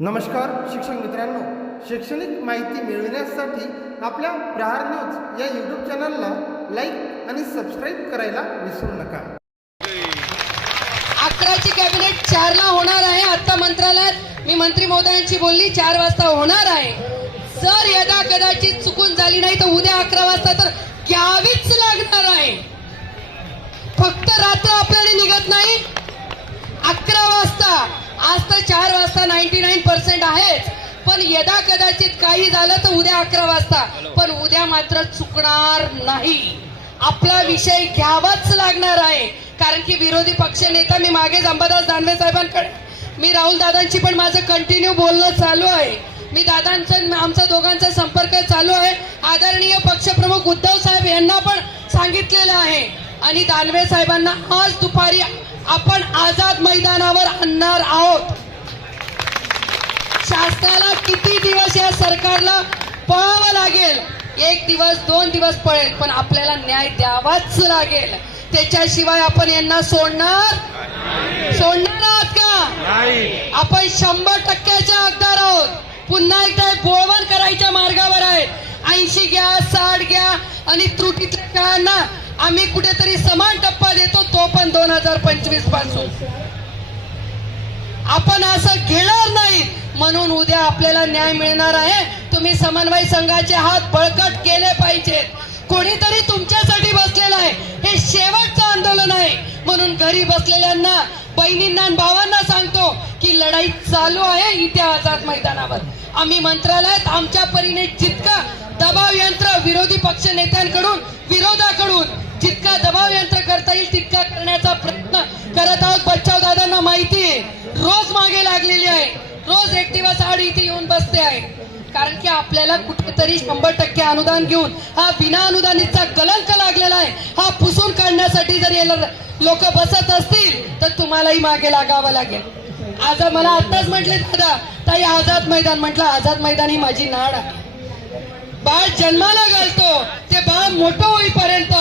नमस्कार शिक्षक मित्रांनो. शैक्षणिक माहिती मिळविण्यासाठी आपल्या प्रहार न्यूज या यूट्यूब चॅनलला लाईक आणि सबस्क्राईब करायला विसरू नका. अकराची कॅबिनेट चारला होणार आहे. आता मंत्रालयात मी मंत्री महोदयांची बोलली चार वाजता होणार आहे. जर यदा कदाचित चुकून झाली नाही तर उद्या अकरा वाजता तर घ्यावीच लागणार आहे. फक्त रात्र आपल्याला निघत नाही अकरा वाजता. आज तर चार वाजता नाईन्टी नाईन पर्सेंट आहेच पण यदा कदाचित काही झालं तर उद्या अकरा वाजता. पण उद्या मात्र चुकणार नाही. आपला विषय घ्यावाच लागणार आहे. कारण की विरोधी पक्ष नेता मी मागेच अंबादास दानवे साहेबांकडे. मी राहुल दादांची पण माझं कंटिन्यू बोलणं चालू आहे. मी दादांचं आमचा दोघांचा संपर्क चालू आहे. आदरणीय पक्षप्रमुख उद्धव साहेब यांना पण सांगितलेलं आहे. आणि दानवे साहेबांना आज दुपारी आपण आझाद मैदानावर आणणार आहोत. शासनाला किती दिवस या सरकारला पळावं लागेल? एक दिवस दोन दिवस पळेल पण आपल्याला न्याय द्यावाच लागेल. त्याच्याशिवाय आपण यांना सोडणार सोडणार आहात का? आपण शंभर टक्क्याच्या हकदार आहोत. पुन्हा एकदा बोळवण करायच्या मार्गावर आहेत ऐंशी घ्या साठ घ्या आणि त्रुटीतल्या खेळांना आम्ही कुठेतरी समान टप्पा देतो तो पण दोन हजार पंचवीसपासून. आपण असं घेणार नाही. म्हणून उद्या आपल्याला न्याय मिळणार आहे. तुम्ही समन्वय संघाचे हात बळकट केले पाहिजेत कोणीतरी तुमच्यासाठी बसलेलं आहे. हे शेवटचं आंदोलन आहे. म्हणून घरी बसलेल्यांना बहिणींना भावांना सांगतो की लढाई चालू आहे इथे आझाद मैदानावर. आम्ही मंत्रालयात आमच्या परीने जितका दबाव यंत्र विरोधी पक्ष नेत्यांकडून विरोधाकडून जितका दबाव यंत्र करता येईल तितका करण्याचा प्रयत्न करत आहोत. बच्चाव दादांना माहिती आहे रोज मागे लागलेली आहे. रोज एक दिवस आड इथे येऊन बसते आहे. कारण की आपल्याला कुठेतरी शंभर टक्के अनुदान घेऊन हा विना अनुदानितचा कलंक लागलेला आहे. हा पुसून काढण्यासाठी जर याला लोक बसत असतील तर तुम्हालाही मागे लागावं लागेल. आज मला आताच म्हटले दादा ताई आझाद मैदान म्हटलं आझाद मैदान ही माझी नाड आहे. बाळ जन्माला घालतो ते बाळ मोठं होईपर्यंत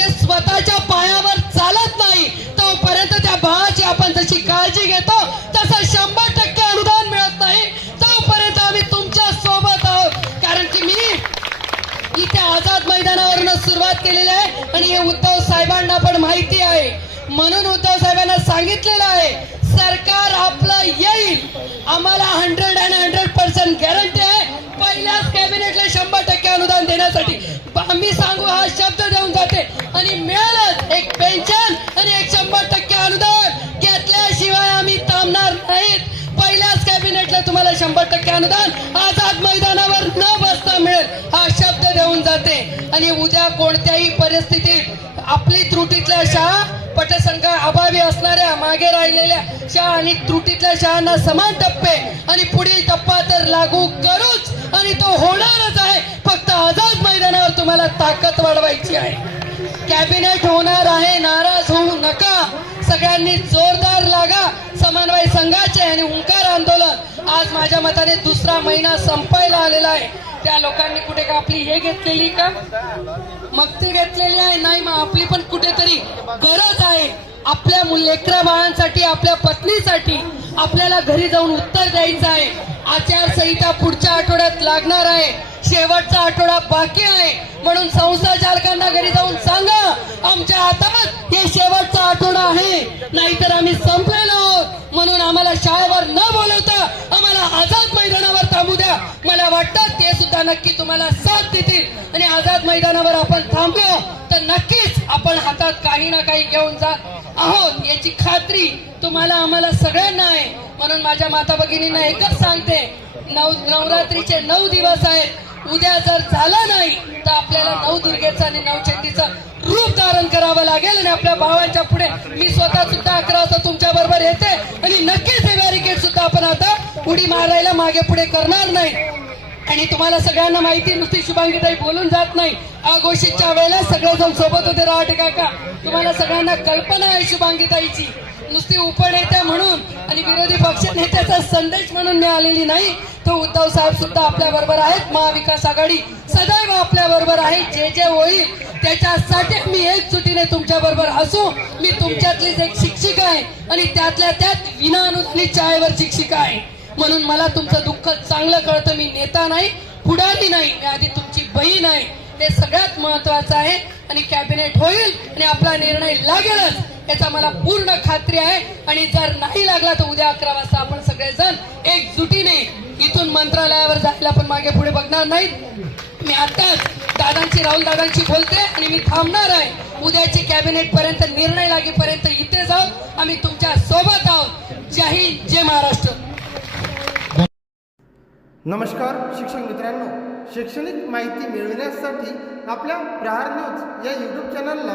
ते स्वतःच्या पायावर चालत नाही. तोपर्यंत त्या बाळाची आपण जशी काळजी घेतो तसं शंभर टक्के अनुदान मिळत नाही. तोपर्यंत आम्ही तुमच्यासोबत आहोत. कारण की मी इथे आझाद मैदानावरनं सुरुवात केलेली आहे आणि हे उद्धव साहेबांना पण माहिती आहे. म्हणून उद्धव साहेबांना सांगितलेलं आहे सरकार आपलं येईल. आम्हाला hundred and hundred percent guarantee आहे. पहिल्याच कॅबिनेटला शंभर टक्के अनुदान देण्यासाठी. शंभर टक्के अनुदान आझाद मैदानावर न बसता मिळेल हा शब्द देऊन जाते. आणि उद्या कोणत्याही परिस्थितीत आपली त्रुटीतल्या शाळा पटसंघ अभावी असणाऱ्या मागे राहिलेल्या शाळा आणि त्रुटीतल्या शाळांना समान टप्पे. आणि पुढील टप्पा तर लागू करूच आणि तो होणारच आहे. फक्त आझाद मैदानावर तुम्हाला ताकद वाढवायची आहे. कॅबिनेट होणार आहे सगळ्यांनी जोरदार लागा. समन्वय संघाचे आणि हुंकार आंदोलन. आज माझ्या मताने दुसरा महिना संपायला आलेला आहे. त्या लोकांनी कुठे का आपली हे घेतलेली का? मग ती घेतलेली आहे. नाही मग आपली पण कुठेतरी गरज आहे. आपल्या लेकरा बाळांसाठी आपल्या पत्नीसाठी आपल्याला घरी जाऊन उत्तर द्यायचं आहे. आचारसंहिता पुढच्या आठवड्यात लागणार आहे. शेवटचा आठवडा बाकी आहे. म्हणून संस्था चालकांना घरी जाऊन सांगा आमच्या हातात हे शेवटचा आठवडा आहे. नाहीतर आम्ही संपलेलो. आहोत म्हणून आम्हाला शाळेवर न बोलवता आम्हाला आझाद मैदानावर थांबू द्या. मला वाटतं ते सुद्धा नक्की तुम्हाला साथ देतील. आणि आझाद मैदानावर आपण थांबलो तर नक्कीच आपण हातात काही ना काही घेऊन जात आहोत. याची खात्री तुम्हाला आम्हाला सगळ्यांना आहे. म्हणून माझ्या माता भगिनींना एकच सांगते नऊ नवरात्रीचे नऊ दिवस आहेत. उद्या जर झाला नाही तर आपल्याला नवदुर्गेचं आणि नवचंदीचं रूप धारण करावं लागेल आणि आपल्या भावांच्या पुढे मी स्वतः सुद्धा अकरा वाजता तुमच्या बरोबर येते आणि नक्कीच हे बॅरिकेड सुद्धा आपण आता उडी मारायला मागे पुढे करणार नाही. आणि तुम्हाला सगळ्यांना माहिती नुसती शुभांगीताई बोलून जात नाही. अघोषितच्या वेळेला सगळेजण सोबत होते राहटे काका. तुम्हाला सगळ्यांना कल्पना आहे शुभांगीताईची. नुसती उपनेत्या म्हणून आणि विरोधी पक्ष नेत्याचा संदेश म्हणून मी आलेली नाही तो उद्धव साहेब सुद्धा आपल्या बरोबर आहेत. महाविकास आघाडी सदैव आपल्या बरोबर आहे. जे जे होईल त्याच्यासाठी मी एकजुटीने तुमच्या बरोबर असू मी तुमच्यातलीच एक शिक्षिका आहे आणि त्यातल्या त्यात विना अनुदानित शाळेवर शिक्षिका आहे. म्हणून मला तुमचं दुःख चांगलं कळतं. मी नेता नाही पुढारी नाही मी आधी तुमची बहीण आहे. हे सगळ्यात महत्वाचं आहे आणि कॅबिनेट होईल आणि आपला निर्णय लागेलच. याचा मला पूर्ण खात्री आहे. आणि जर नाही लागला तर उद्या अकरा वाजता आपण सगळेजण एकजुटीने इथून मंत्रालयावर जायला पण मागे पुढे बघणार नाहीत. मी आताच दादांची राहुल दादांची बोलते आणि मी थांबणार आहे. उद्याची कॅबिनेट पर्यंत निर्णय लागेपर्यंत इथे जाऊ आम्ही तुमच्यासोबत आहोत. जय हिंद जय महाराष्ट्र. नमस्कार शिक्षक मित्रांनो. शैक्षणिक माहिती मिळविण्यासाठी आपल्या प्रहार न्यूज या यूट्यूब चॅनलला